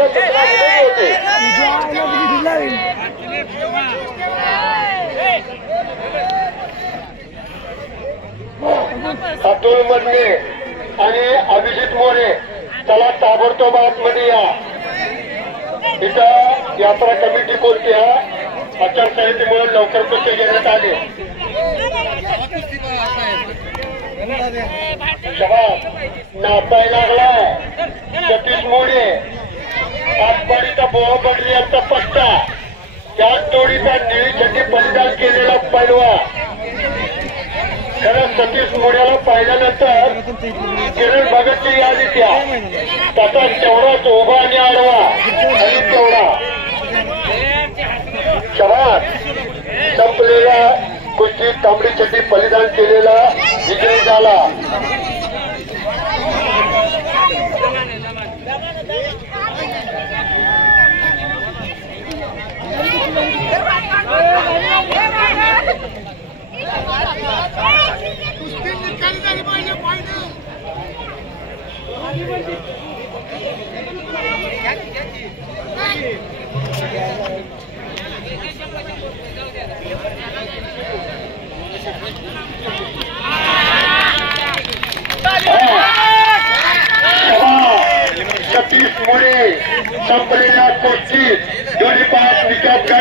आता सतरा होते अतुल मधने आणि अभिजित मोरे चला ताबडतोब आतमध्ये या. इथं यात्रा कमिटी कोणती आहे आचारसंहितेमुळे लवकर कुस्ती घेण्यात आले. शबाब नाचाय लागलाय सतीश मोरे आसपाडीचा बोवा बडरी यांचा पट्टा त्याच जोडीचा निळी झेंडी बलिदान केलेला पैलवा. खरं सतीश मोऱ्याला पाहिल्यानंतर किरण भगतची याद येत्या त्याचा तेवढाच उभा आणि आडवा आणि तेवढा शबाब संपलेला कुस्ती तांबडी चड्डी बलिदान केलेला विजय झाला. सतीश मोरे संपलेल्या कुस्तीत दोन्ही पाच विकेट